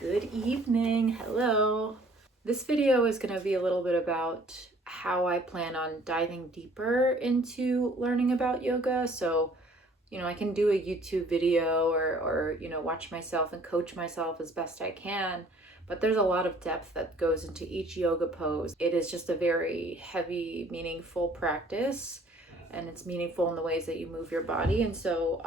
Good evening. Hello. This video is going to be a little bit about how I plan on diving deeper into learning about yoga. So, I can do a YouTube video or watch myself and coach myself as best I can, but there's a lot of depth that goes into each yoga pose. It is just a very heavy, meaningful practice, and it's meaningful in the ways that you move your body. And so,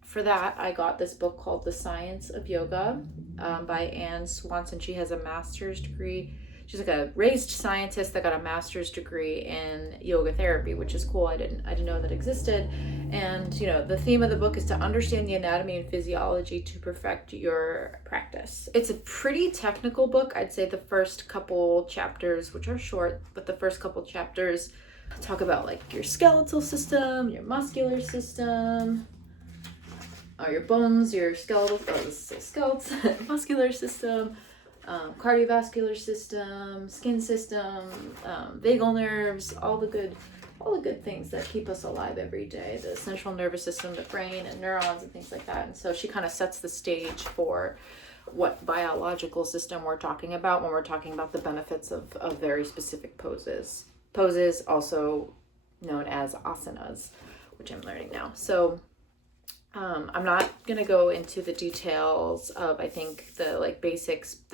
for that, I got this book called The Science of Yoga by Swanson. She has a master's degree. She's like a raised scientist that got a master's degree in yoga therapy, which is cool. I didn't know that existed. And the theme of the book is to understand the anatomy and physiology to perfect your practice. It's a pretty technical book. I'd say the first couple chapters, which are short, but the first couple chapters talk about like your skeletal system, your muscular system, your bones, your skeletal, muscular system, cardiovascular system, skin system, vagal nerves, all the good things that keep us alive every day, the central nervous system, the brain and neurons and things like that. And so she kind of sets the stage for what biological system we're talking about when we're talking about the benefits of very specific poses. Poses, also known as asanas, which I'm learning now. So I'm not gonna go into the details of, I think, the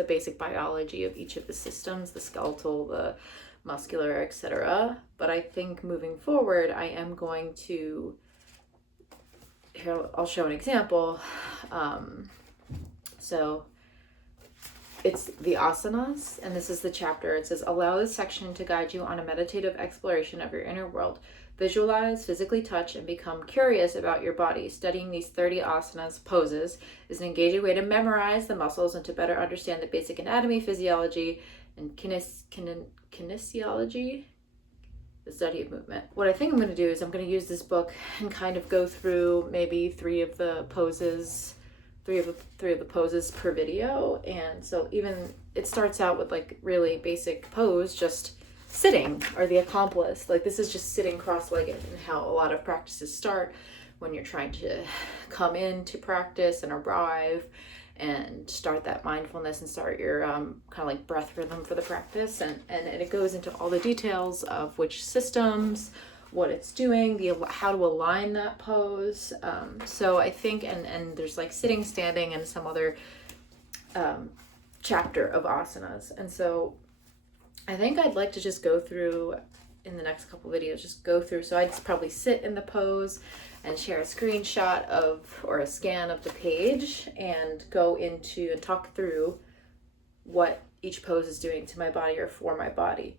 basic biology of each of the systems, the skeletal, the muscular, etc. But I think moving forward, I am going to, here, I'll show an example. So it's the asanas, and this is the chapter. It says, allow this section to guide you on a meditative exploration of your inner world. Visualize, physically touch, and become curious about your body. Studying these 30 asanas poses is an engaging way to memorize the muscles and to better understand the basic anatomy, physiology, and kinesiology, the study of movement. What I think I'm going to do is I'm going to use this book and kind of go through maybe three of the poses per video. And so even it starts out with like really basic pose, just sitting, or the accomplice. Like, this is just sitting cross-legged, and how a lot of practices start when you're trying to come into practice and arrive and start that mindfulness and start your kind of like breath rhythm for the practice. And it goes into all the details of which systems, what it's doing, how to align that pose. So I think, and there's like sitting, standing, and some other chapter of asanas. And so I think I'd like to just go through in the next couple videos, so I'd probably sit in the pose and share a screenshot or a scan of the page and go into and talk through what each pose is doing to my body or for my body.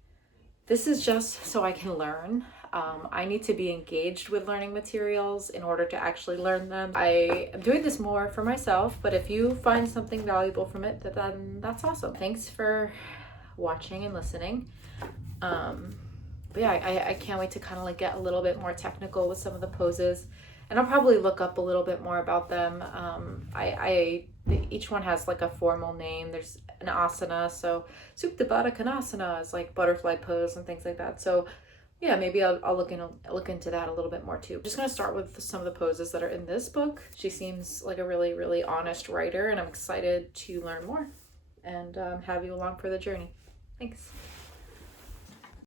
This is just so I can learn. I need to be engaged with learning materials in order to actually learn them. I am doing this more for myself, but if you find something valuable from it, then that's awesome. Thanks for watching and listening. But yeah, I can't wait to kind of like get a little bit more technical with some of the poses, and I'll probably look up a little bit more about them. Each one has like a formal name. There's an asana, so Supta Baddha Konasana is like butterfly pose and things like that. So yeah, maybe I'll look into that a little bit more too. I'm just gonna start with some of the poses that are in this book. She seems like a really, really honest writer, and I'm excited to learn more and have you along for the journey. Thanks.